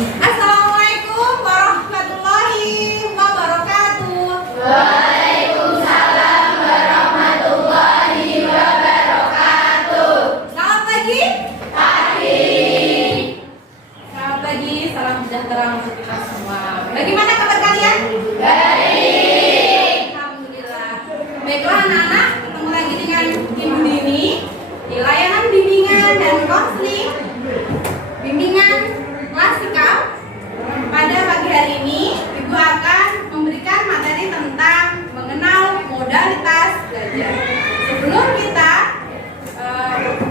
Assalamualaikum warahmatullahi wabarakatuh. Waalaikumsalam warahmatullahi wabarakatuh. Selamat pagi. Pagi. Selamat pagi, salam sejahtera untuk kita semua. Bagaimana kabar kalian? Baik. Alhamdulillah. Baiklah anak-anak, ketemu lagi dengan Ibu Dini di layanan bimbingan dan konseling bimbingan klasikal. Pada pagi hari ini, Ibu akan memberikan materi tentang mengenal modalitas belajar. Sebelum kita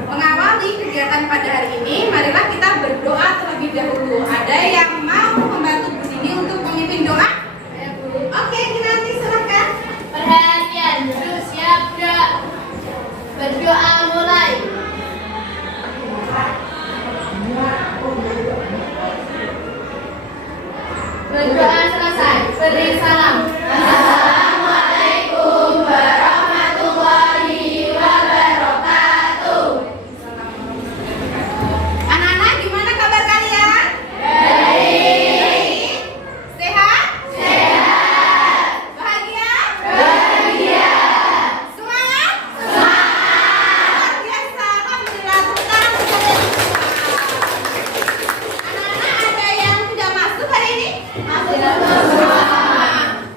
mengawali kegiatan pada hari ini, marilah kita berdoa terlebih dahulu. Ada yang mau membantu Bu Dini untuk memimpin doa? Oke, nanti silakan. Perhatian, terus siap gerak. Berdoa mulai. Berdoa selesai. Beri salam. Assalamualaikum warahmatullahi wabarakatuh. Anak-anak, gimana kabar kalian? Baik. Sehat? Sehat. Bahagia? Bahagia. Semangat? Luar biasa. Alhamdulillah. Tepuk tangan untuk kalian semua. Anak-anak, ada yang sudah masuk hari ini?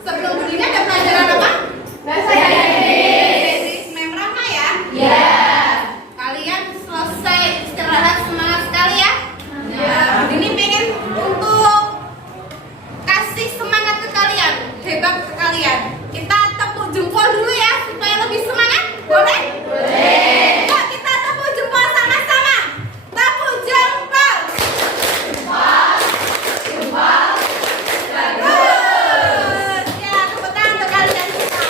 Sebelum Bu Dini ada pelajaran apa? Bahasa Inggris. Mem Rama ya? Ya. Kalian selesai istirahat semangat sekali ya? Ya. Bu Dini pengen untuk kasih semangat ke kalian, hebat ke kalian. Kita tepuk jempol dulu ya supaya lebih semangat. Boleh? Boleh. Yuk kita tepuk jempol sama-sama. Tepuk jempol. Bagus. Ya, tepuk tangan untuk kalian semua.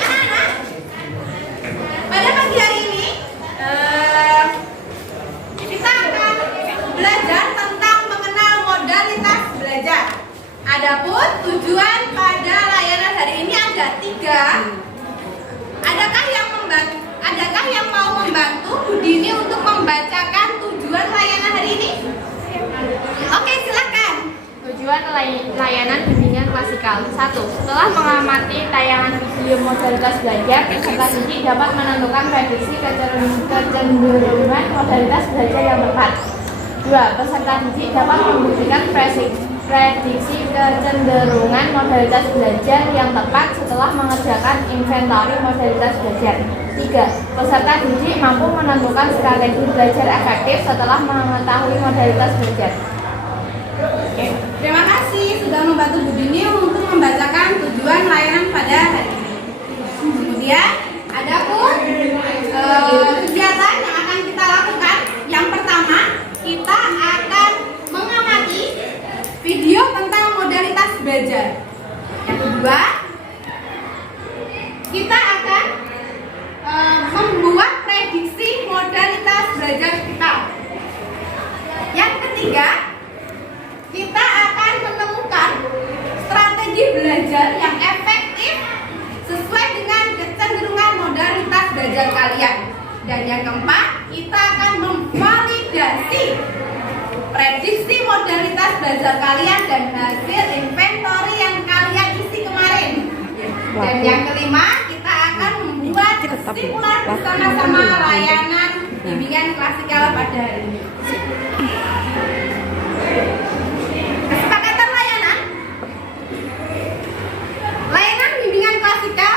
Anak-anak, pada pagi hari ini kita akan belajar tentang mengenal modalitas belajar. Adapun tujuan pada layanan hari ini ada 3. Adakah yang mau membantu Bu Dini untuk membacakan tujuan layanan hari ini? Oke, silakan. Tujuan layanan bimbingan klasikal. 1. Setelah mengamati tayangan video modalitas belajar, peserta didik dapat menentukan prediksi kecenderungan modalitas belajar yang tepat. 2. Peserta didik dapat membuktikan prediksi kecenderungan modalitas belajar yang tepat setelah mengerjakan inventory modalitas belajar. 3. Peserta didik mampu menentukan strategi belajar efektif setelah mengetahui modalitas belajar. Oke, terima kasih sudah membantu Bu Dini untuk membacakan tujuan layanan pada hari ini. Kemudian, adapun kegiatan yang akan kita lakukan. Yang pertama, kita akan mengamati video tentang modalitas belajar. Yang kedua, kita akan membuat prediksi modalitas belajar kita. Yang ketiga, kita akan menemukan strategi belajar yang efektif sesuai dengan kecenderungan modalitas belajar kalian. Dan yang keempat, kita akan memvalidasi prediksi modalitas belajar kalian dan hasil inventory yang kalian isi kemarin. Dan yang kelima, kita akan membuat kesimpulan bersama-sama layanan bimbingan klasikal pada hari ini. Kesepakatan layanan. Layanan bimbingan klasikal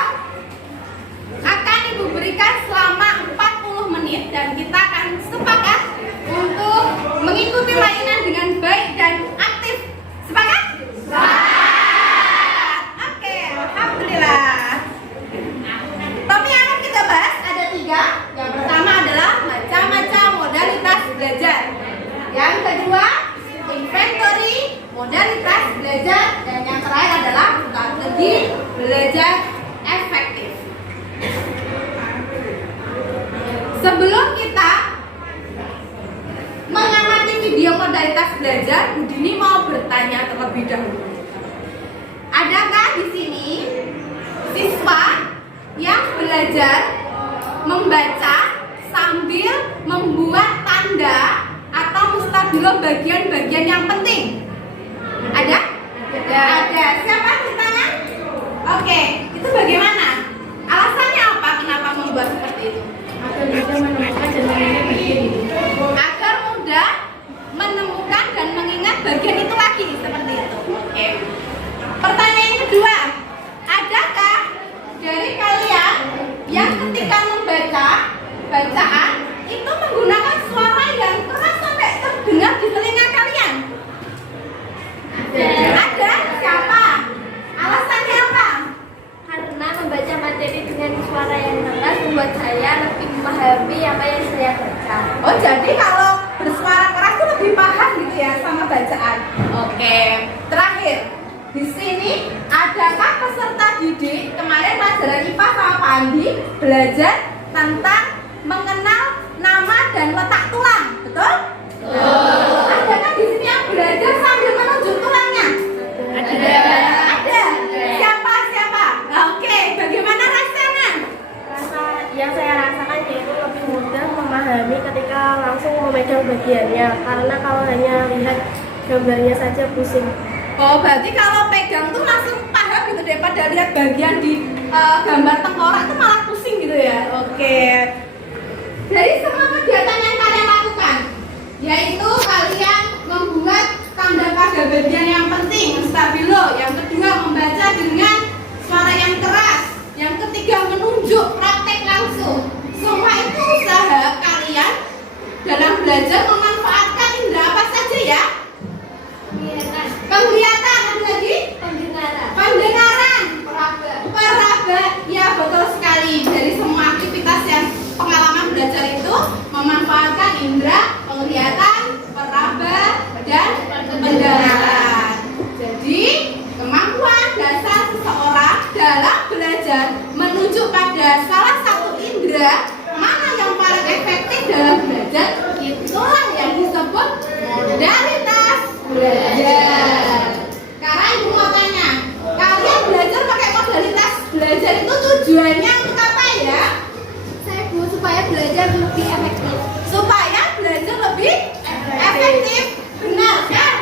akan Ibu berikan selama 40 menit dan kita akan sepakat untuk mengikuti layanan dengan baik dan aktif. Sepakat? Sepakat. Oke, alhamdulillah. Topik yang akan kita bahas ada 3. Yang pertama adalah macam-macam modalitas belajar. Yang kedua, inventory modalitas belajar, dan yang terakhir adalah strategi belajar efektif. Sebelum kita mengamati video modalitas belajar, Bu Dini mau bertanya terlebih dahulu. Adakah di sini siswa yang belajar membaca sambil membuat tanda atau mustabila dulu bagian-bagian yang penting. Ada? Ada. Siapa angkat tangan? Oke, itu bagaimana? Alasannya apa? Kenapa membuat seperti itu? Agar mudah menemukan dan mengingat bagian itu. Agar mudah menemukan dan mengingat bagian itu lagi, seperti itu. Oke. Pertanyaan kedua, adakah dari kalian yang ketika membaca bacaan itu menggunakan suara yang keras sampai terdengar di telinga kalian? Ada. Siapa? Alasannya apa? Karena membaca materi dengan suara yang keras membuat saya lebih memahami apa yang saya baca. Oh, jadi kalau bersuara keras itu lebih paham gitu ya sama bacaan. Oke. Terakhir, di sini adakah peserta didik kemarin pelajaran IPA sama Pak Andi belajar tentang mengenal nama dan letak tulang, betul? Adakah di sini yang belajar sambil menunjuk tulangnya? Ada. Siapa? Oke. Bagaimana rasanya? Yang saya rasakan yaitu lebih mudah memahami ketika langsung memegang bagiannya, karena kalau hanya lihat gambarnya saja pusing. Oh, berarti kalau pegang tuh langsung paham gitu daripada lihat bagian di gambar tengkorak tuh malah pusing gitu ya. Oke. Dari semua kegiatan yang kalian lakukan, yaitu kalian membuat tanda pada bagian yang penting, stabilo. Yang kedua, membaca dengan suara yang keras. Yang ketiga, menunjuk praktek langsung. Semua itu usaha kalian dalam belajar memanfaatkan indera apa saja ya? Penglihatan, ada lagi? Pendengaran, peraba, ya betul sekali. Dari semua aktivitas yang pengalaman belajar itu memanfaatkan indera penglihatan, peraba, dan pendengaran. Jadi kemampuan dasar seseorang dalam belajar menunjuk pada salah satu indera mana yang paling efektif dalam belajar, itulah yang disebut modalitas belajar. Sekarang ibu mau tanya, kalian belajar pakai modalitas belajar itu tujuannya untuk apa ya? Saya Bu, supaya belajar lebih efektif. Supaya belajar lebih efektif. Benar kan?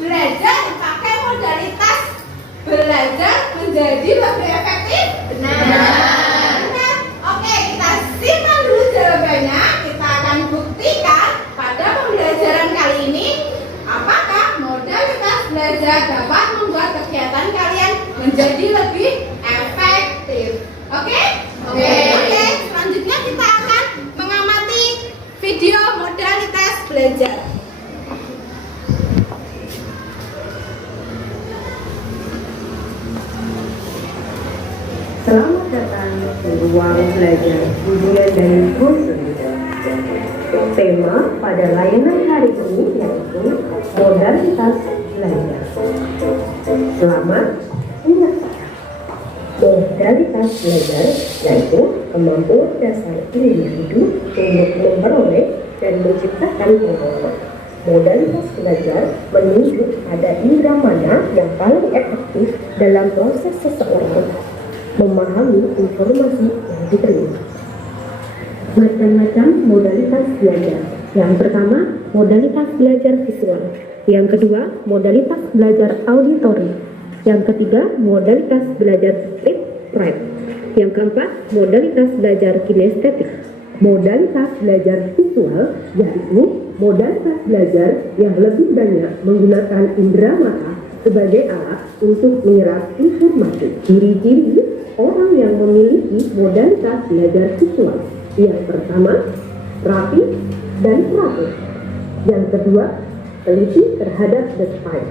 Belajar pakai modalitas belajar menjadi lebih efektif. Benar. Oke, kita simpan dulu jawabannya. Kita akan buktikan pada pembelajaran kali ini apakah modalitas belajar dapat membuat kegiatan kalian menjadi lebih efektif. Oke? Oke. Selanjutnya kita akan mengamati video modalitas belajar. Selamat datang di ruang belajar hubungan dan kursus. Tema pada layanan hari ini yaitu modalitas belajar. Selamat menyaksikan. Modalitas belajar yaitu kemampuan dasar individu untuk memperoleh dan menciptakan pengalaman. Modalitas belajar menunjuk pada indera mana yang paling efektif dalam proses seseorang memahami informasi yang diterima. Macam-macam modalitas belajar. Yang pertama, modalitas belajar visual. Yang kedua, modalitas belajar auditori. Yang ketiga, modalitas belajar script write. Yang keempat, modalitas belajar kinestetik. Modalitas belajar visual yaitu modalitas belajar yang lebih banyak menggunakan indera mata sebagai alat untuk menyerap informasi. Ciri-ciri orang yang memiliki modalitas belajar visual. Yang pertama, rapi dan teratur. Yang kedua, teliti terhadap detail.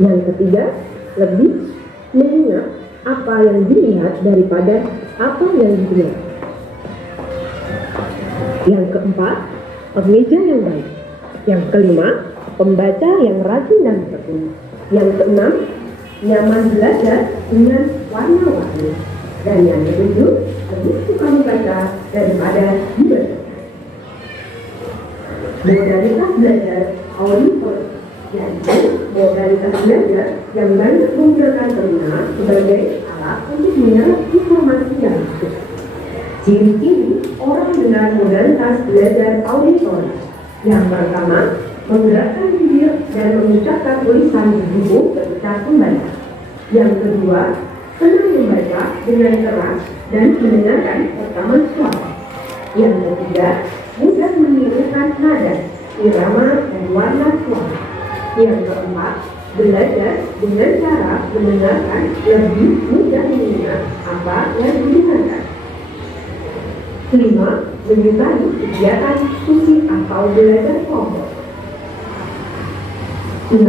Yang ketiga, lebih mengingat apa yang dilihat daripada apa yang didengar. Yang keempat, pemeja yang baik. Yang kelima, pembaca yang rajin dan tekun. Yang keenam, nyaman belajar dengan warna-warni. Dan yang ketujuh, lebih suka membaca daripada dibaca. Modalitas belajar auditori, yaitu modalitas belajar yang banyak menggunakan telinga sebagai alat untuk menyerap informasi yang masuk. Ciri-ciri orang dengan modalitas belajar auditori. Yang pertama, menggerakkan bibir dan mengucapkan tulisan di buku ketika membaca. Yang kedua, senang membaca dengan keras dan mendengarkan rekaman suara. Yang ketiga, mudah menirukan nada, irama, dan warna suara. Yang keempat, belajar dengan cara mendengarkan lebih mudah mengingat apa yang didengarkan. Kelima, menyukai kegiatan diskusi atau belajar kelompok. 6.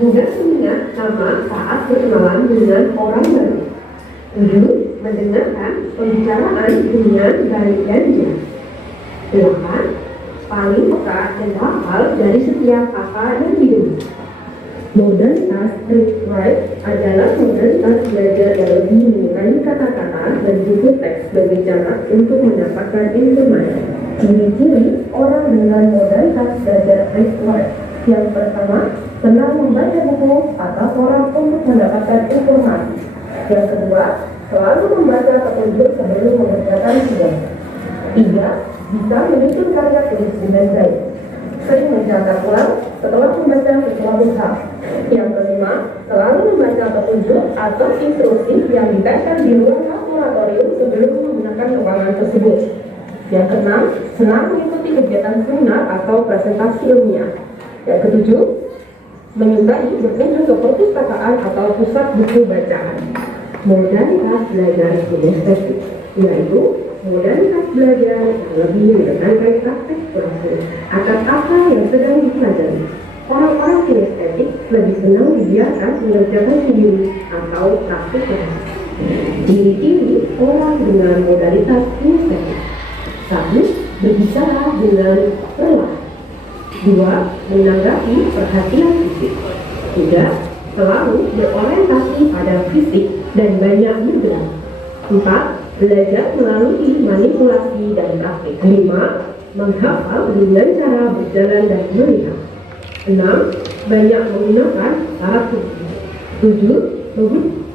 Mudah mengingat nama saat berkenalan dengan orang baru. 7. Mendengarkan pembicaraan dengan baik dan diam. 8. Paling peka dan hafal dari setiap apa yang didengar. Modalitas read-write adalah modalitas belajar yang lebih menyukai kata-kata dan buku teks sebagai cara untuk mendapatkan informasi. Ciri-ciri orang dengan modalitas belajar read-write. Yang pertama, senang membaca buku atau koran untuk mendapatkan informasi. Yang kedua, selalu membaca petunjuk sebelum mengerjakan tugas. 3. Bisa menyusun karya tulis dengan baik. Sering mencatat ulang setelah membaca sesuatu hal. Yang kelima, selalu membaca petunjuk atau instruksi yang ditempel di ruang laboratorium sebelum menggunakan ruangan tersebut. Yang keenam, senang mengikuti kegiatan seminar atau presentasi ilmiah. Yang ketujuh, menyukai berkunjung ke perpustakaan atau pusat buku bacaan. Modalitas belajar kinestetik, yaitu modalitas belajar yang lebih menekankan praktek langsung akan apa yang sedang dipelajari. Orang-orang kinestetik lebih senang dibiarkan mengerjakan sendiri atau praktek langsung. Ciri-ciri orang dengan modalitas kinestetik: 1. Berbicara dengan lelah. 2. Menanggapi perhatian fisik. 3. Selalu berorientasi pada fisik dan banyak bergerak. 4. Belajar melalui manipulasi dan praktik. 5. Menghafal dengan cara berjalan dan melihat. 6. Banyak menggunakan alat tubuh. 7.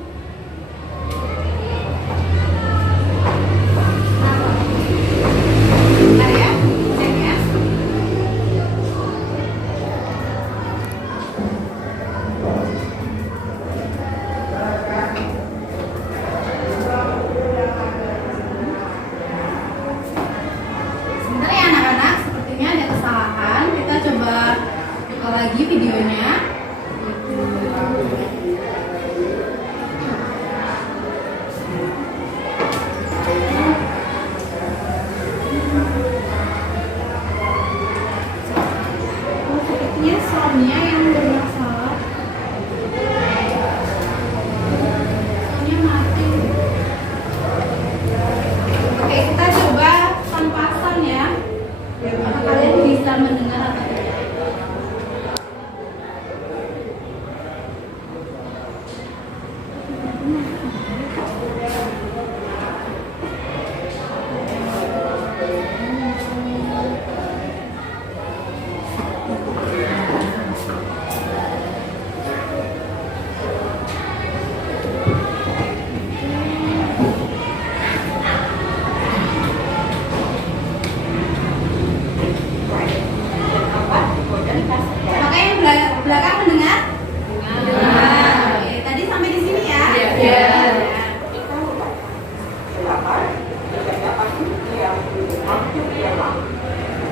Sebentar ya anak-anak, sepertinya ada kesalahan. Kita coba buka lagi videonya. Sepertinya soundnya yang bermasalah. Soundnya mati. Oke, kita coba tanpa sound ya. Apakah kalian bisa mendengar atau tidak? Apakah yang belakang mendengar? Oke, tadi sampai di sini ya? Iya.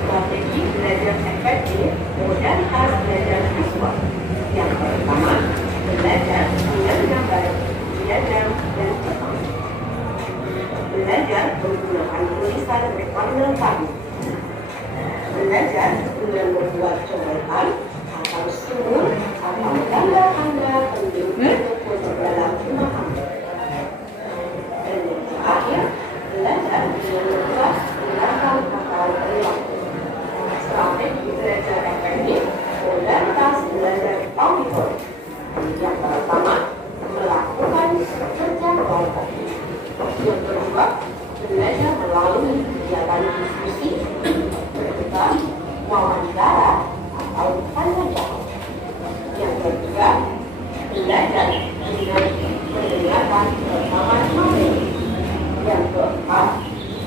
Strategi belajar efektif, modalitas belajar visual. Yang pertama, belajar dengan gambar, diagram, dan peta. Belajar menggunakan tulisan berwarna biru. Belajar dengan membuat coretan atau simbol atau tanda-tanda penting untuk dalam pemahaman. Dan yang terakhir, belajar dengan membuat tindakan atau perilaku. Strategi belajar efektif, modalitas belajar auditori. Yang pertama, melakukan kerja kelompok. Yang kedua, belajar melalui kegiatan diskusi, berdebat, wawancara, atau tanya jawab. Yang ketiga, belajar dengan mendengarkan bersama materi. Yang keempat,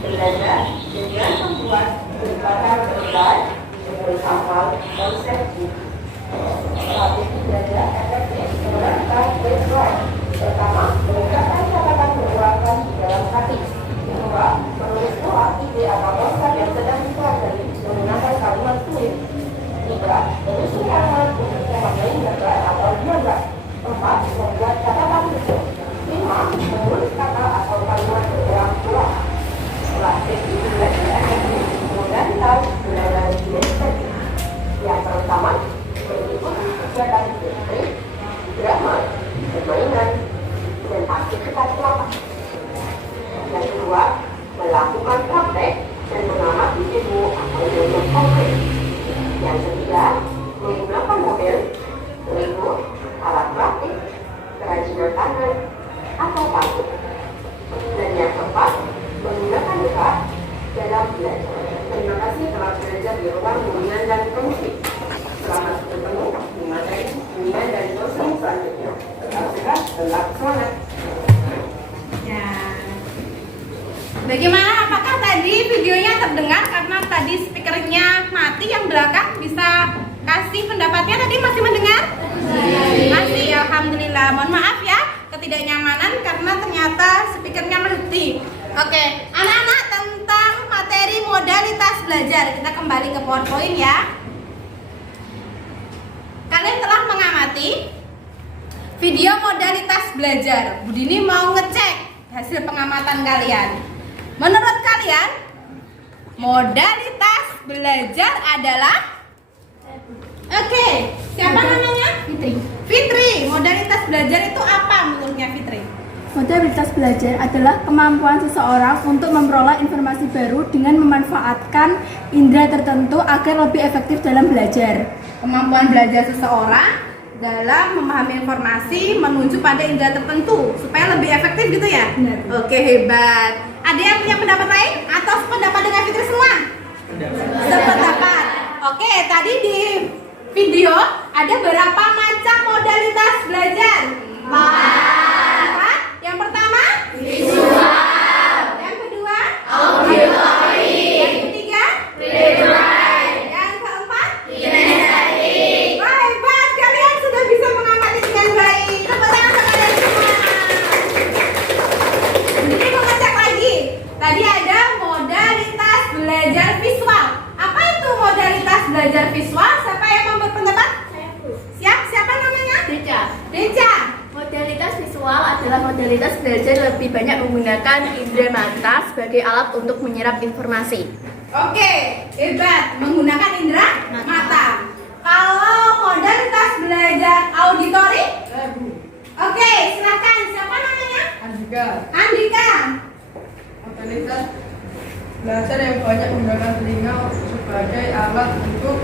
belajar dengan membuat berbagai slide menghafal konsepsi. Strategi belajar efektif menerapkan baseline. Pertama, meningkatkan catatan berulang di dalam hati. Kedua, menulis doa, ide atau konsep yang sedang dipelajari menggunakan kalimat sulit. Tiga, menyusun kalimat untuk memaknai gambar atau gambar. Empat, membuat catatan kecil. Lima, menulis kata atau kalimat berulang-ulang. Strategi belajar efektif modalitas belajar kinestetik. Yang pertama, mengikuti kegiatan deskriptif, drama, permainan, dan aktivitas lapangan. Yang kedua, melakukan praktek dan mengamati demo atau demo konkret. Yang ketiga, menggunakan model, Lego, alat praktik, kerajinan tangan, atau paku. Dan yang keempat, menggunakan dekat dalam belajar. Terima kasih telah belajar di ruang bimbingan dan promosi. Selamat bertemu di materi bimbingan dan dosen selanjutnya. Tetap sehat, tetap semangat. Ya. Bagaimana? Apakah tadi videonya terdengar? Karena tadi speakernya mati, yang belakang bisa kasih pendapatnya. Tadi masih mendengar? Masih, alhamdulillah. Mohon maaf ya ketidaknyamanan karena ternyata speakernya mati. Oke, anak-anak, tentang materi modalitas belajar. Kita kembali ke PowerPoint ya. Kalian telah mengamati video modalitas belajar. Budini mau ngecek hasil pengamatan kalian. Menurut kalian, modalitas belajar adalah? Oke, siapa namanya? Fitri. Fitri. Modalitas belajar itu apa menurutnya Fitri? Modalitas belajar adalah kemampuan seseorang untuk memperoleh informasi baru dengan memanfaatkan indera tertentu agar lebih efektif dalam belajar. Kemampuan belajar seseorang dalam memahami informasi menuju pada indera tertentu supaya lebih efektif gitu ya? Benar. Oke, hebat. Ada yang punya pendapat lain atau sependapat dengan Fitri semua? Sependapat. Oke, tadi di video ada berapa macam modalitas belajar? 4. Yang pertama? Visual. Yang kedua? Auditory. Yang ketiga? Read-write. Yang keempat? Kinestetik. Wah, hebat, kalian sudah bisa mengamati dengan baik. Tepuk tangan untuk kalian semua. Jadi mau ngecek lagi. Tadi ada modalitas belajar visual. Apa itu modalitas belajar visual? Siapa yang mau berpendapat? Siapa namanya? Deca. Modalitas visual adalah modalitas belajar lebih banyak menggunakan indera mata sebagai alat untuk menyerap informasi. Oke, hebat. Menggunakan indera mata. Kalau modalitas belajar auditori? Oke, silakan. Siapa namanya? Andika. Modalitas belajar yang banyak menggunakan telinga sebagai alat untuk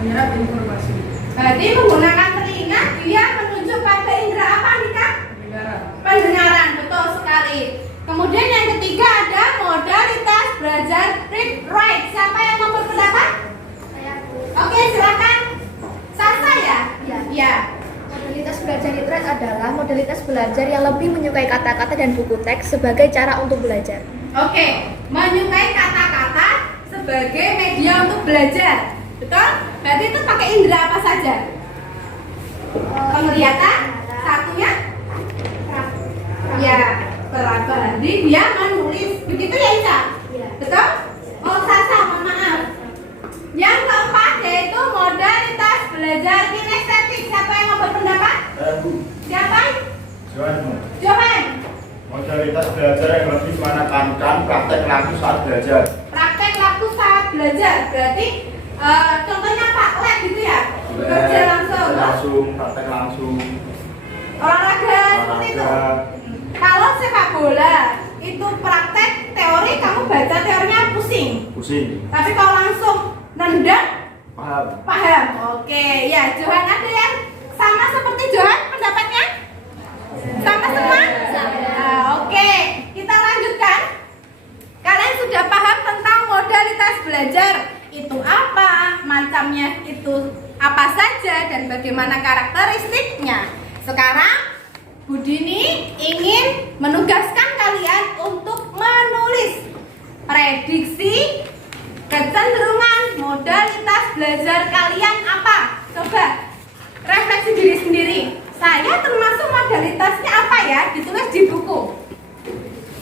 menyerap informasi. Berarti menggunakan telinga dia menuju pada indera apa, Andika? Pendengaran, betul sekali. Kemudian yang ketiga ada modalitas belajar read-write. Siapa yang mau berpendapat? Oke, silakan. Sasa ya? Iya. Modalitas belajar read-write adalah modalitas belajar yang lebih menyukai kata-kata dan buku teks sebagai cara untuk belajar. Oke, menyukai kata-kata sebagai media untuk belajar. Betul? Berarti itu pakai indera apa saja? Penglihatan, satunya? Ya, peraba. Jadi dia menulis. Begitu ya, Ica? Betul? Oh, Sasa, mohon maaf. Yang keempat yaitu modalitas belajar kinestetik. Siapa yang mau berpendapat? Siapa? Johan. Modalitas belajar yang lebih menekankan praktek laku saat belajar. Praktek laku saat belajar. Berarti contohnya Pak lab gitu ya? Kerja langsung. Praktek langsung. Olahraga seperti itu. Kalau sepak bola itu praktek teori, kamu baca teorinya pusing. Tapi kalau langsung nendang, paham. Oke, ya Johan, ada yang sama seperti Johan pendapatnya? Sama semua? Oke, kita lanjutkan. Kalian sudah paham tentang modalitas belajar itu apa, macamnya itu apa saja, dan bagaimana karakteristiknya. Sekarang Budini ingin menugaskan kalian untuk menulis prediksi Kecenderungan modalitas belajar kalian apa? Coba refleksi diri sendiri. Saya termasuk modalitasnya apa ya? Ditulis di buku.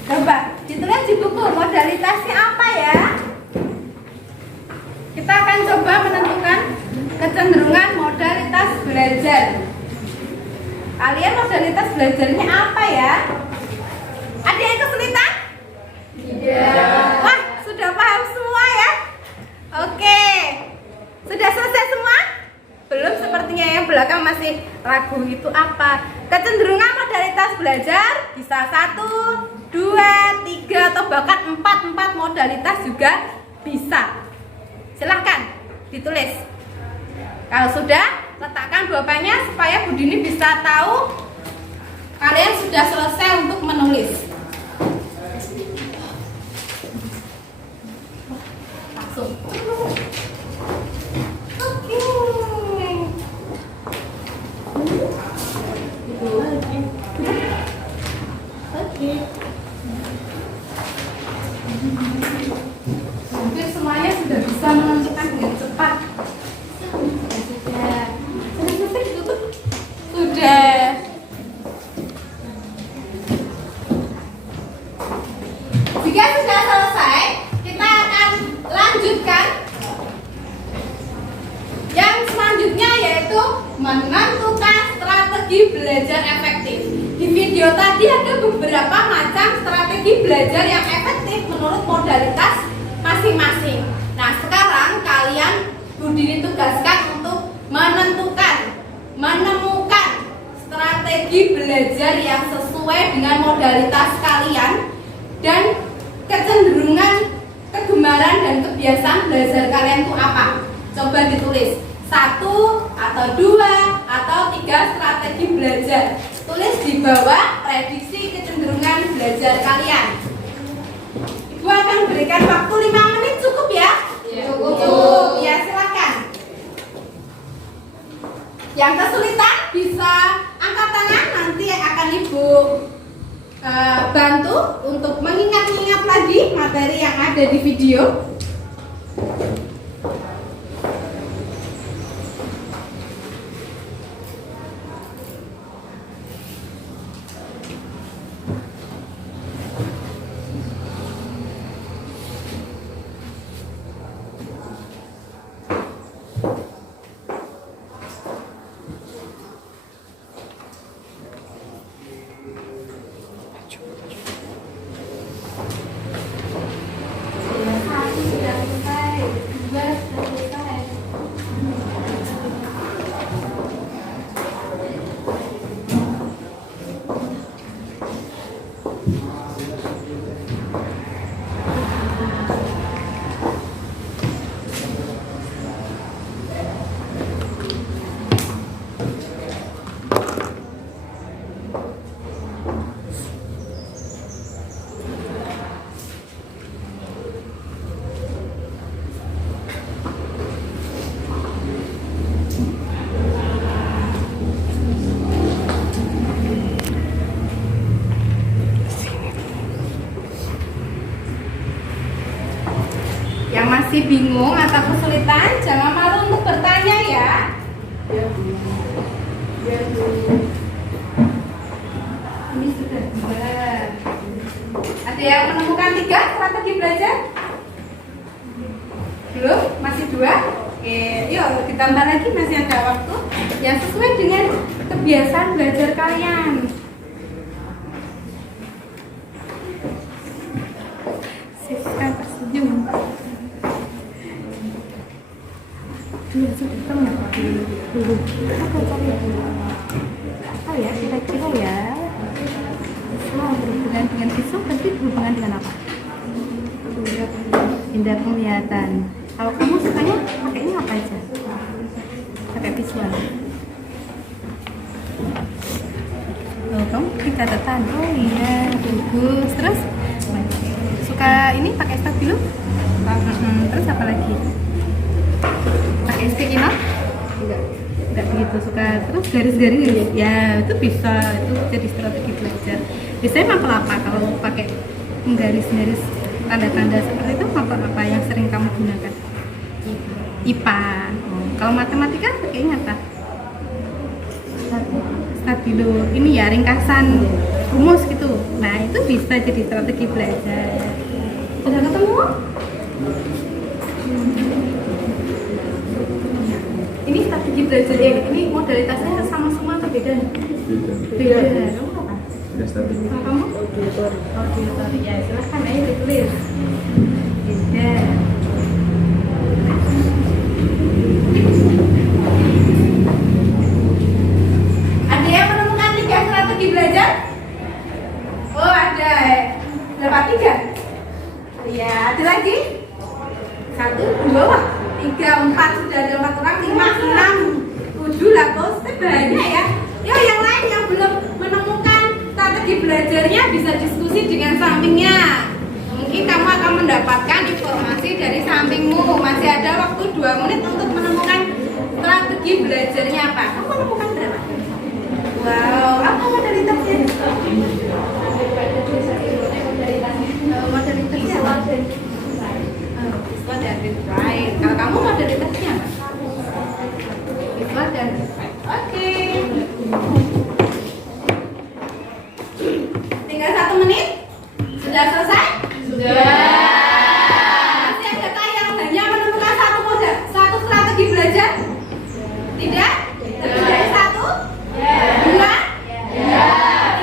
Coba ditulis di buku modalitasnya apa ya? Kita akan coba menentukan kecenderungan modalitas belajar. Kalian modalitas belajarnya apa ya? Ada yang kesulitan? Wah, sudah paham semua ya? Oke. Sudah selesai semua? Belum, sepertinya yang belakang masih ragu itu apa. Kecenderungan modalitas belajar bisa 1, 2, 3 atau bahkan 4 modalitas juga bisa. Silahkan ditulis. Kalau sudah, letakkan pulpennya supaya Bu Dini bisa tahu kalian sudah selesai untuk menulis. Langsung. Oke. Hampir semuanya sudah bisa menentukan dengan cepat. Sudah. Jika sudah selesai, kita akan lanjutkan yang selanjutnya, yaitu menentukan strategi belajar efektif. Di video tadi ada beberapa macam strategi belajar yang efektif menurut modalitas masing-masing. Nah, sekarang kalian Bu Dini tugaskan untuk menemukan strategi belajar yang sesuai dengan modalitas kalian dan kecenderungan, kegemaran dan kebiasaan belajar kalian itu apa? Coba ditulis 1 atau 2 atau 3 strategi belajar. Tulis di bawah prediksi kecenderungan belajar kalian. Ibu akan berikan waktu 5 menit, cukup ya? Cukup. Ya, silakan. Yang kesulitan bisa angkat tangan, nanti akan Ibu bantu untuk mengingat-ingat lagi materi yang ada di video. Yang masih bingung atau kesulitan, jangan malu untuk bertanya ya. Ini sudah 2. Ada yang menemukan 3 strategi belajar? Belum? Masih 2? Oke, yuk ditambah lagi, masih ada waktu yang sesuai dengan kebiasaan belajar kalian. Siska tersenyum. Apa ya kira-kira ya? Berhubungan dengan visu, tapi berhubungan dengan apa? Indera penglihatan. Kalau kamu sukanya pakainya apa aja? Pakai visual. Oh, kamu pakai catatan. Oh iya, bagus. Terus suka ini pakai stabilo? Terus apa lagi? Pakai sticky note? Enggak begitu suka. Terus garis-garis ya itu bisa, itu jadi strategi belajar. Biasanya mapel apa kalau pakai garis-garis tanda-tanda seperti itu apa yang sering kamu gunakan? IPA. Kalau matematika pakainya apa? Stabilo. Ini ya ringkasan rumus gitu. Nah itu bisa jadi strategi belajar. Sudah ketemu? Ini strategi belajar ya. Ini modalitasnya sama semua atau beda? Beda. Kamu apa? Kalau kamu? Auditor. Ya silahkan ayo ditulis. Beda. Ada yang menemukan 3 strategi belajar? Oh ada. Dapat 3? Ya ada lagi? 1, 2, 3, 4 sudah ada 4 orang, 5, 6, 7 lah bos, banyak ya. Yo yang lain yang belum menemukan strategi belajarnya bisa diskusi dengan sampingnya. Mungkin kamu akan mendapatkan informasi dari sampingmu. Masih ada waktu 2 menit untuk menemukan strategi belajarnya apa. Kamu menemukan berapa? Wow, apa modalitasnya? Modalitasnya apa? Visual dan read-write. Kalau kamu modalitasnya apa? Visual dan read-write. Oke. Tinggal 1 menit. Sudah selesai? Sudah. Masih ada yang hanya menemukan satu strategi belajar? Tidak? Lebih dari 1? 2?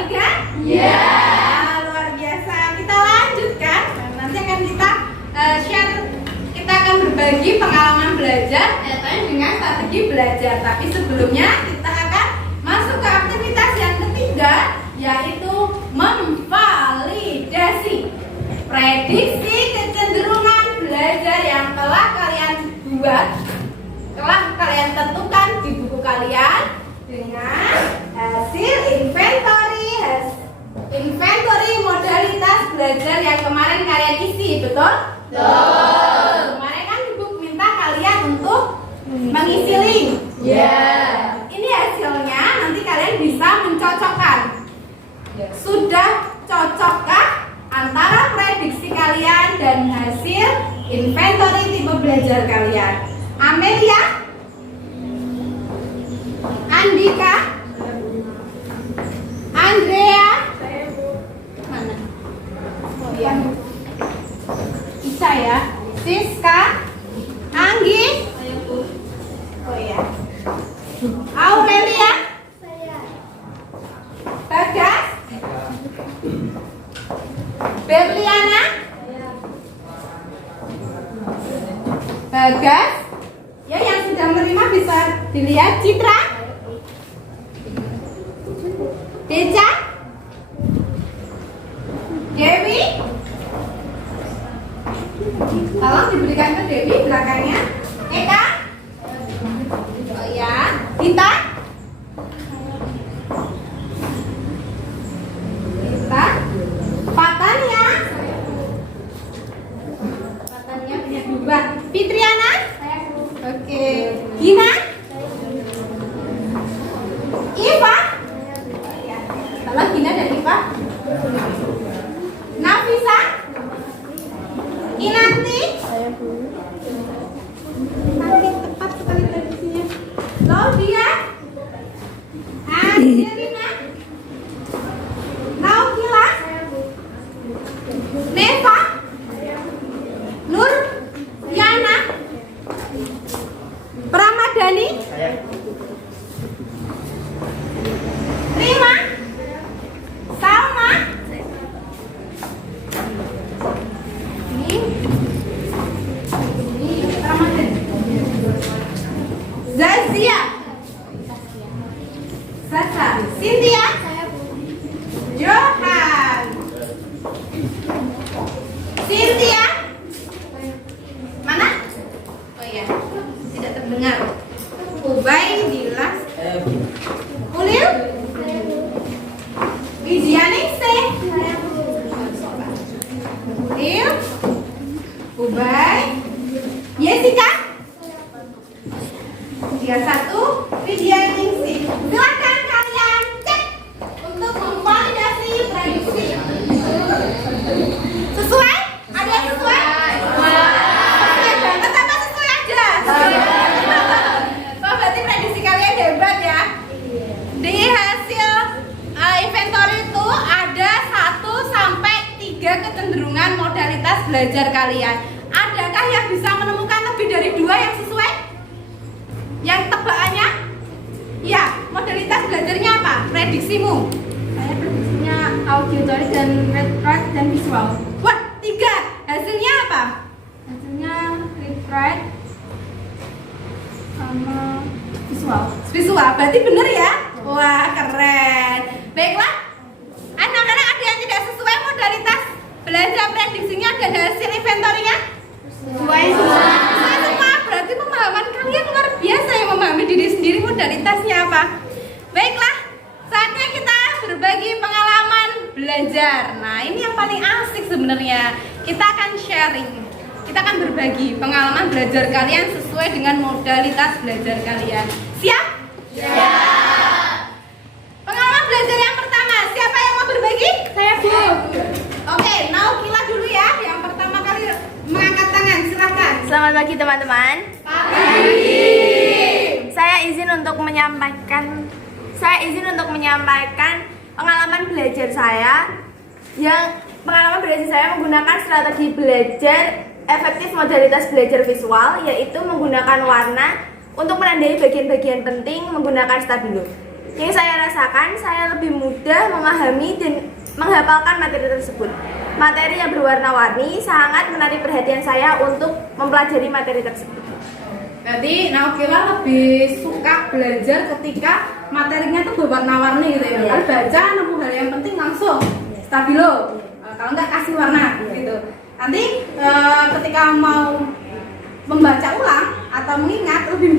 3? Luar biasa. Kita lanjutkan. Nanti akan kita share. Kita akan berbagi pengalaman belajar dengan strategi belajar. Tapi sebelumnya kita akan masuk ke aktivitas yang ketiga, yaitu memvalidasi. Prediksi kecenderungan belajar yang telah kalian buat, telah kalian tentukan di buku kalian dengan hasil inventory modalitas belajar yang kemarin kalian isi, betul? Betul. Kemarin kan ibu minta kalian untuk mengisi link. Ini hasilnya, nanti kalian bisa mencocokkan. Sudah cocokkah antara prediksi kalian dan hasil inventory tipe belajar kalian? Amelia, Andika, Andrea, mana? Oh ya, Isa ya, Siska, Anggi, oh ya, Aurelia, Bagas, Berliana, Bagas, ya yang sudah menerima bisa dilihat. Citra, Deca, Dewi, tolong diberikan ke Dewi belakangnya. Eka, oh ya, Dita, Patania punya 2. Fitriana, oke. Gina, Iva, kalau Gina dan Iva. Nafisa, Inanti, nanti tepat sekali tradisinya. Laudia, Angelina, Naukila, Neva, Nur, Yana, Pramadani, Rima, Salma, ini Pramadani, Zazia, Sasa, Cynthia, Johan, Cynthia, mana? Oh iya, tidak terdengar. Ubay, Dilas, Ulil, Wijianingsih, Ulil, Ubay, Jessica, 31, Wijianingsih. Silakan kalian cek untuk memvalidasi prediksi. Sesuai? Ada yang belajar kalian. Adakah yang bisa menemukan lebih dari 2 yang sesuai? Yang tebakannya? Ya, modalitas belajarnya apa? Prediksimu? Saya prediksinya auditory dan read, write, dan visual. Wah, 3. Hasilnya apa? Hasilnya read, write, sama visual. Visual, berarti bener ya? Wah, keren. Baiklah, anak-anak ada yang tidak sesuai modalitas belajar prediksinya dan hasil inventory-nya? Sesuai semua. Berarti pemahaman kalian luar biasa yang memahami diri sendiri modalitasnya apa. Baiklah, saatnya kita berbagi pengalaman belajar. Nah, ini yang paling asik sebenarnya. Kita akan sharing. Kita akan berbagi pengalaman belajar kalian sesuai dengan modalitas belajar kalian. Siap? Siap. Pengalaman belajar yang pertama, siapa yang mau berbagi? Saya Bu. Oke, Naukila dulu ya. Yang pertama kali mengangkat tangan, silakan. Selamat pagi teman-teman. Pagi. Saya izin untuk menyampaikan pengalaman belajar saya menggunakan strategi belajar efektif modalitas belajar visual, yaitu menggunakan warna untuk menandai bagian-bagian penting menggunakan stabilo. Yang saya rasakan, saya lebih mudah memahami dan menghafalkan materi tersebut. Materi yang berwarna-warni sangat menarik perhatian saya untuk mempelajari materi tersebut. Berarti Naukila lebih suka belajar ketika materinya tuh berwarna-warni gitu ya. Kalau baca nemu hal yang penting langsung stabilo. Kalau nggak kasih warna gitu. Nanti ketika mau membaca ulang atau mengingat lebih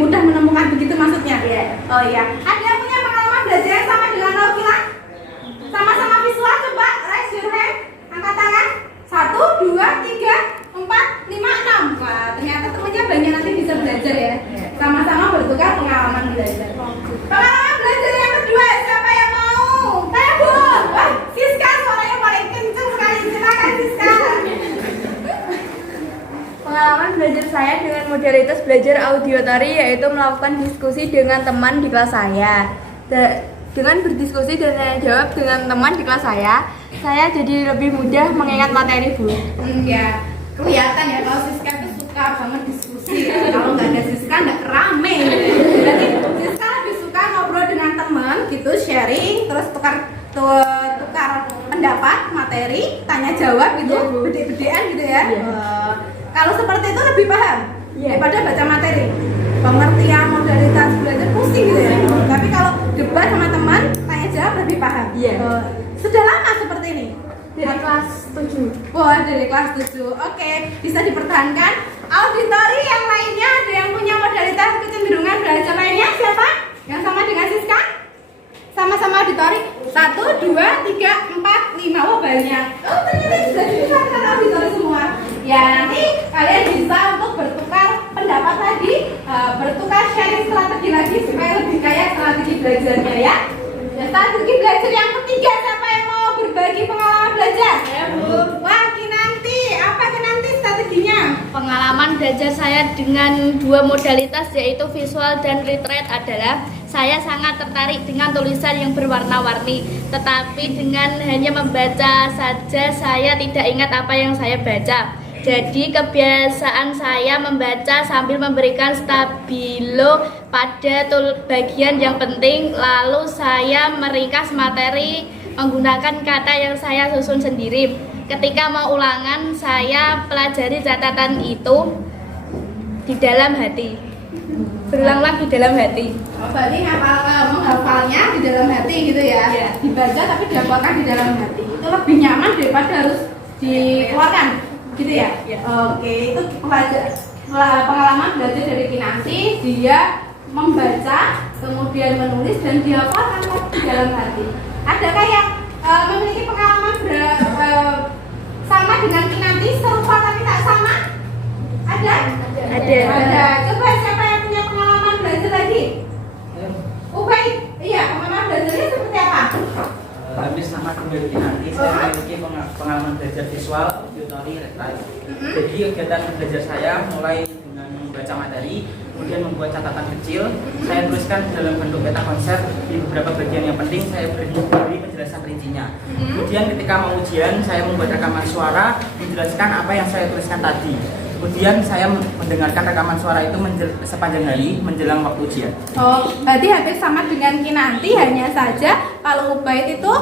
mudah menemukan, begitu maksudnya. Oh iya. Ada yang punya pengalaman belajar yang sama dengan Naukila? Sama-sama visual, coba raise your hand. Angkat tangan. 1, 2, 3, 4, 5, 6. Wah, ternyata temannya banyak, nanti bisa belajar ya. Sama-sama bertukar pengalaman belajar. Pengalaman belajar yang kedua, siapa yang mau? Saya Bu. Wah, Siska suaranya paling kenceng sekali. Silakan Siska. Pengalaman belajar saya dengan modalitas belajar auditory, yaitu melakukan diskusi dengan teman di kelas saya. Dengan berdiskusi dan tanya jawab dengan teman di kelas saya jadi lebih mudah mengingat materi, Bu. Ya, kelihatan ya kalau Siska itu suka banget diskusi ya. Kalau nggak ada Siska nggak rame. Berarti Siska lebih suka ngobrol dengan teman gitu, sharing, terus tukar pendapat, materi, tanya jawab gitu, bede-bedean gitu ya. Kalau seperti itu lebih paham daripada baca materi. Pengertian modalitas belajar pusing gitu ya. Tapi kalau debat sama teman, tanya jawab lebih paham. Sudah lama seperti ini? Dari kelas 7. Wah, dari kelas 7. Oke, bisa dipertahankan. Auditori yang lainnya, ada yang punya modalitas kecenderungan belajar lainnya? Siapa? Yang sama dengan Siska? Sama-sama auditori. 1, 2, 3, 4, 5. Wah, banyak. Oh, ternyata sudah dipisahkan auditori semua. Ya, nanti kalian bisa untuk bertukar pendapat lagi, bertukar sharing strategi lagi supaya lebih kaya strategi belajarnya ya. Strategi belajar yang ketiga, siapa yang mau berbagi pengalaman belajar? Saya Bu. Wah, Kinanti, apa Kinanti strateginya? Pengalaman belajar saya dengan 2 modalitas yaitu visual dan read adalah saya sangat tertarik dengan tulisan yang berwarna-warni, tetapi dengan hanya membaca saja saya tidak ingat apa yang saya baca. Jadi kebiasaan saya membaca sambil memberikan stabilo pada bagian yang penting, lalu saya meringkas materi menggunakan kata yang saya susun sendiri. Ketika mau ulangan, saya pelajari catatan itu di dalam hati. Berulang-ulang di dalam hati. Oh, berarti menghafalnya di dalam hati gitu ya? Dibaca tapi dihafalkan di dalam hati. Itu lebih nyaman daripada harus dikeluarkan. Gitu ya? Oke, itu pengalaman belajar dari Kinanti. Dia membaca, kemudian menulis dan dihafalkan di dalam hati. Adakah yang memiliki pengalaman sama dengan Kinanti, serupa tapi tak sama? Ada? Ada. Coba siapa yang punya pengalaman belajar lagi? Ubay, iya, pengalaman belajarnya seperti apa? Hampir sama dengan Kinanti, saya memiliki pengalaman belajar visual, auditory, read. Jadi kegiatan belajar saya mulai dengan membaca materi, kemudian membuat catatan kecil. Saya tuliskan dalam bentuk peta konsep di beberapa bagian yang penting. Saya beri penjelasan penjelasan rincinya. Kemudian ketika mau ujian, saya membuat rekaman suara menjelaskan apa yang saya tuliskan tadi. Kemudian saya mendengarkan rekaman suara itu sepanjang hari menjelang waktu ujian. Oh, berarti hampir sama dengan Kinanti, hanya saja kalau Ubaid itu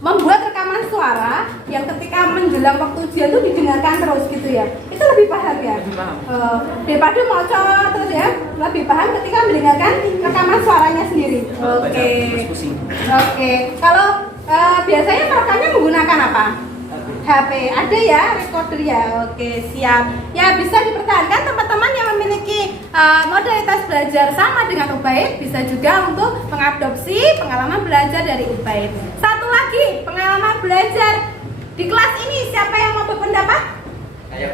membuat rekaman suara yang ketika menjelang waktu ujian itu didengarkan terus gitu ya. Itu lebih paham ya? Lebih paham. Daripada mocok terus ya, lebih paham ketika mendengarkan rekaman suaranya sendiri. Oke. Oke. Kalau biasanya merekamnya menggunakan apa? HP. Ada ya recorder ya. Oke, siap. Ya, bisa dipertahankan teman-teman yang memiliki modalitas belajar sama dengan Ubaid, bisa juga untuk mengadopsi pengalaman belajar dari Ubaid. Satu lagi, pengalaman belajar di kelas ini siapa yang mau berpendapat? Ayo.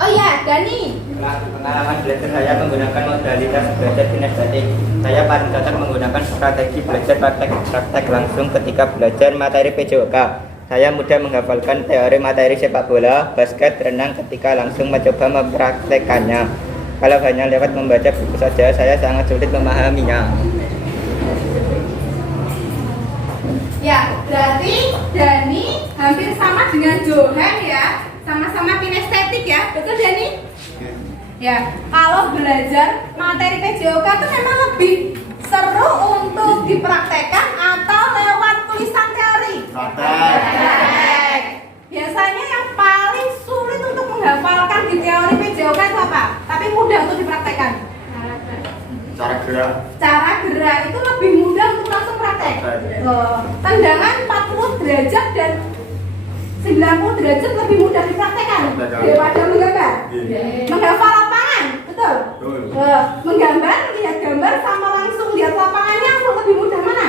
Oh ya, Dani. Pengalaman belajar saya menggunakan modalitas belajar kinestetik. Saya paling cocok menggunakan strategi belajar praktek langsung ketika belajar materi PJOK. Saya mudah menghafalkan teori materi sepak bola, basket, renang ketika langsung mencoba mempraktekannya. Kalau hanya lewat membaca buku saja, saya sangat sulit memahaminya. Ya, berarti Dani hampir sama dengan Johan ya. Sama-sama kinestetik ya, betul Dani? Ya, kalau belajar materi PJOK itu memang lebih seru untuk dipraktekkan atau lewat tulisan teori? Praktek. Biasanya yang paling sulit untuk menghafalkan di teori PJOK itu apa? Tapi mudah untuk dipraktekkan. Cara gerak. Cara gerak itu lebih mudah untuk langsung praktek. Tendangan 40 derajat dan 90 derajat lebih mudah dipraktekkan daripada menggambar. Menghafal lapangan, betul? Menggambar, melihat gambar sama langsung lihat lapangannya lebih mudah mana?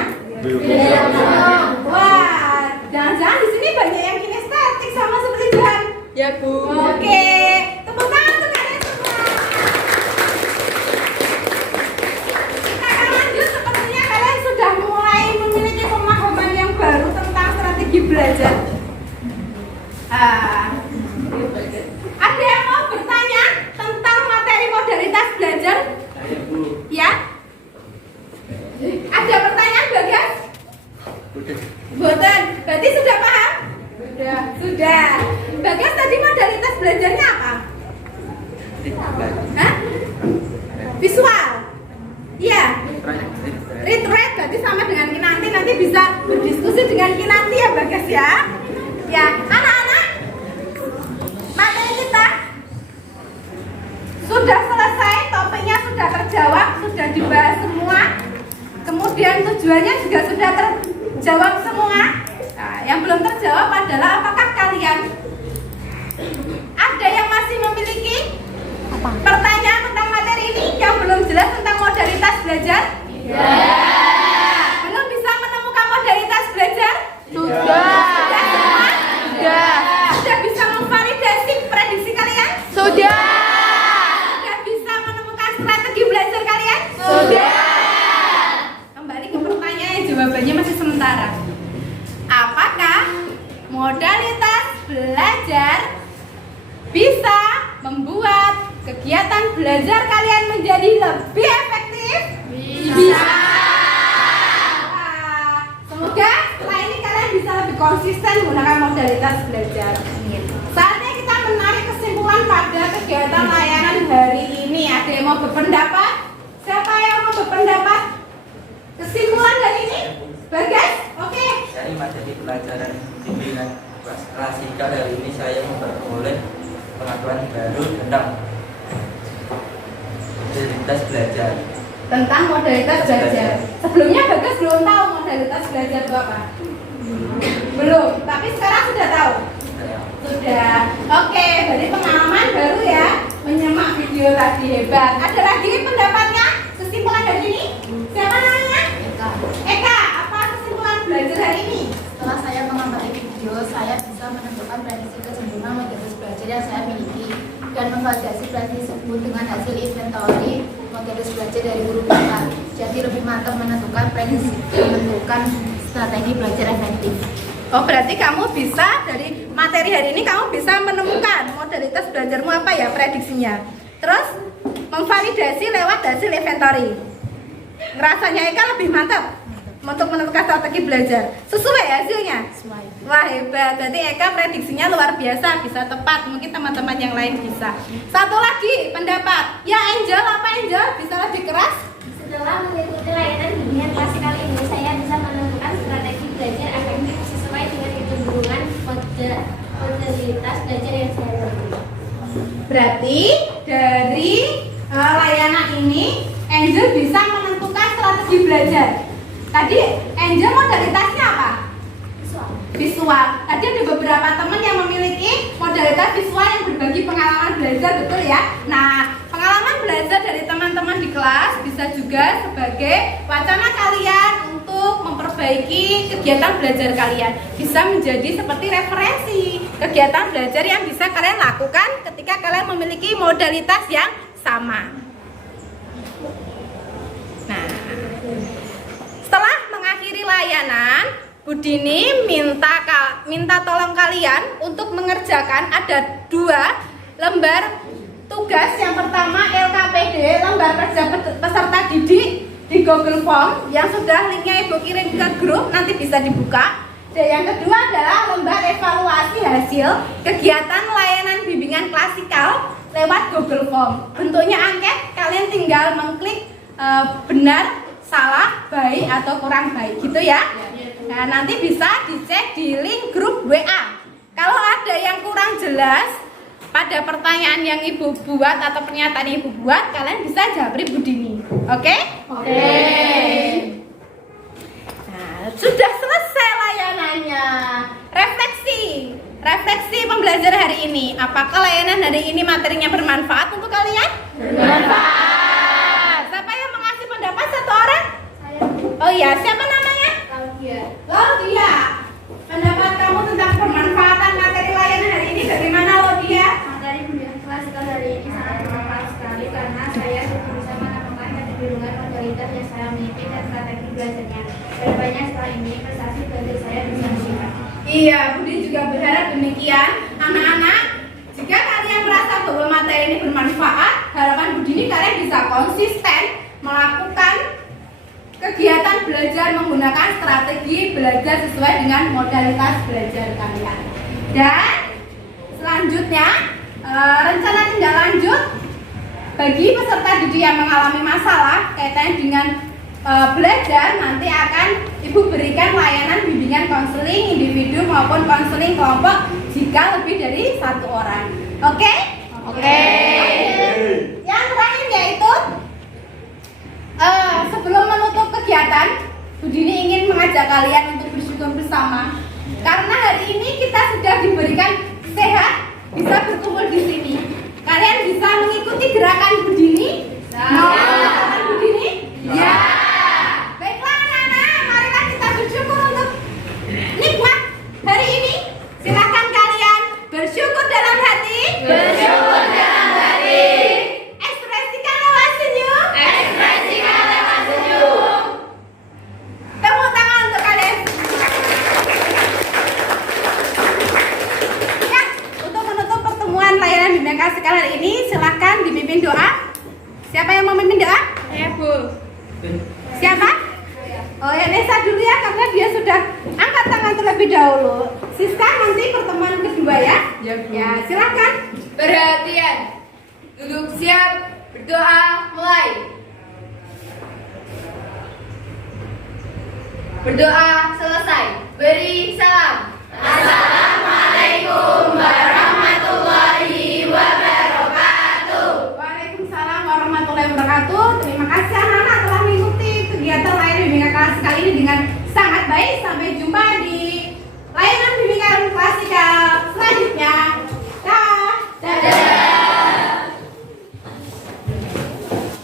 Wah, jangan-jangan di sini banyak yang kinestetik sama seperti Johan. Ya, Bu. Oke, tepuk tangan untuk kalian semua. Kita akan lanjut, sepertinya kalian sudah mulai memiliki pemahaman yang baru tentang strategi belajar. Ada yang mau bertanya tentang materi modalitas belajar? Ya? Ada pertanyaan, Bagas? Boten. Berarti sudah paham? Sudah. Bagas tadi modalitas belajarnya apa? Hah? Visual. Iya. Read berarti sama dengan Kinanti. Nanti bisa berdiskusi dengan Kinanti ya, Bagas ya. Ya, anak-anak, materi kita sudah selesai, topiknya sudah terjawab, sudah dibahas semua. Kemudian tujuannya juga sudah terjawab semua. Nah, yang belum terjawab adalah apakah kalian ada yang masih memiliki pertanyaan tentang materi ini yang belum jelas tentang modalitas belajar? Belum bisa menemukan modalitas belajar? Sudah semua? Sudah bisa memvalidasi prediksi kalian? Sudah bisa menemukan strategi belajar kalian? Sudah. Kembali ke pertanyaan, jawabannya masih sementara. Apakah modalitas belajar bisa membuat kegiatan belajar kalian menjadi lebih efektif? Bisa. Semoga setelah ini kalian bisa lebih konsisten menggunakan modalitas belajar. Saatnya kita menarik kesimpulan pada kegiatan layanan hari ini. Ada yang mau berpendapat? Siapa yang mau berpendapat? Kesimpulan dari ini? Bagas? Oke. Dari materi pelajaran bimbingan klasikal hari ini saya memperoleh pengetahuan baru tentang modalitas belajar. Tentang modalitas belajar. Sebelumnya Bagas belum tahu modalitas belajar itu apa? Belum, tapi sekarang sudah tahu. Sudah. Oke, berarti pengalaman baru ya. Menyimak video tadi, hebat. Ada lagi pendapatnya? Kesimpulan dari ini? Siapa namanya? Eka, apa kesimpulan belajar hari ini? Setelah saya mengamati video, saya bisa menentukan prediksi kecenderungan modalitas belajar yang saya miliki dan memvalidasi prediksi tersebut dengan hasil inventory modalitas belajar dari guru kita. Jadi lebih mantap menentukan prediksi, menentukan strategi belajar efektif. Oh, berarti kamu bisa dari materi hari ini kamu bisa menemukan modalitas belajarmu apa ya prediksinya. Terus memvalidasi lewat hasil inventory. Rasanya Eka lebih mantap. untuk menentukan strategi belajar. Sesuai hasilnya? Sesuai. Wah, hebat. Berarti Eka prediksinya luar biasa, bisa tepat. Mungkin teman-teman yang lain bisa. Satu lagi pendapat. Ya Angel, apa Angel? Bisa lebih keras? Setelah mengikuti layanan bimbingan klasikal ini, saya bisa menentukan strategi belajar efektif sesuai dengan kecenderungan modalitas belajar yang saya lalui. Berarti dari layanan ini Angel bisa menentukan strategi belajar. Tadi Angel modalitasnya apa? Visual. Tadi ada beberapa teman yang memiliki modalitas visual yang berbagi pengalaman belajar, betul ya? Nah, pengalaman belajar dari teman-teman di kelas bisa juga sebagai wacana kalian untuk memperbaiki kegiatan belajar kalian. Bisa menjadi seperti referensi kegiatan belajar yang bisa kalian lakukan ketika kalian memiliki modalitas yang sama. Nah, setelah mengakhiri layanan, Budini minta tolong kalian untuk mengerjakan ada 2 lembar tugas. Yang pertama LKPD, lembar kerja peserta didik di Google Form yang sudah linknya Ibu kirim ke grup, nanti bisa dibuka. Dan yang kedua adalah lembar evaluasi hasil kegiatan layanan bimbingan klasikal lewat Google Form. Bentuknya angket, kalian tinggal mengklik benar, salah, baik atau kurang baik gitu ya. Nah, nanti bisa dicek di link grup WA. Kalau ada yang kurang jelas pada pertanyaan yang Ibu buat atau pernyataan yang Ibu buat, kalian bisa japri Budini. Oke? Oke. Nah, sudah selesai layanannya. Refleksi pembelajaran hari ini. Apakah layanan hari ini materinya bermanfaat untuk kalian? Bermanfaat. Siapa yang mengasih pendapat? Satu orang? Saya. Oh iya, siapa namanya? Laudia. Pendapat kamu tentang bermanfaatan materi layanan hari ini bagaimana, Laudia? Materi bimbingan klasikal hari ini sangat bermanfaat sekali karena saya bisa menemukan kecenderungan modalitas yang saya miliki dan strategi belajarnya. Kedepannya setelah ini prestasi belajar saya bisa meningkat. Iya, Budi juga berharap demikian. Anak-anak, jika kalian merasa bahwa materi ini bermanfaat, harapan Budi ini kalian bisa konsisten melakukan kegiatan belajar menggunakan strategi belajar sesuai dengan modalitas belajar kalian. Dan selanjutnya, rencana tindak lanjut bagi peserta didik yang mengalami masalah kaitannya dengan belajar, nanti akan Ibu berikan layanan bimbingan konseling individu maupun konseling kelompok jika lebih dari 1 orang. Oke? Oke. Yang terakhir yaitu sebelum menutup kegiatan, Budini ingin mengajak kalian untuk bersyukur bersama karena hari ini kita sudah diberikan sehat, bisa berkumpul di sini. Kalian bisa mengikuti gerakan Budini? Mau gerakan Budini? Ya. Baiklah anak-anak, marilah kita bersyukur untuk nikmat hari ini. Silakan kalian bersyukur dalam hati. Bersyukur dalam hati. Ekspresikan lewat senyum. Ekspresikan lewat senyum. Tepuk tangan untuk kalian. Ya, untuk menutup pertemuan layanan bimbingan klasikal hari ini, silakan dipimpin doa. Siapa yang mau memimpin doa? Saya, Bu. Siapa? Oh ya, Nesa dulu ya karena dia sudah angkat tangan terlebih dahulu. Siska nanti pertemuan kedua ya. Ya, silakan. Perhatian. Duduk siap, berdoa, mulai. Berdoa selesai. Beri salam. Assalamualaikum warahmatullahi wabarakatuh. Waalaikumsalam warahmatullahi wabarakatuh. Terima kasih anak-anak telah mengikuti kegiatan layanan bimbingan kelas kali ini dengan sangat baik. Sampai jumpa di layanan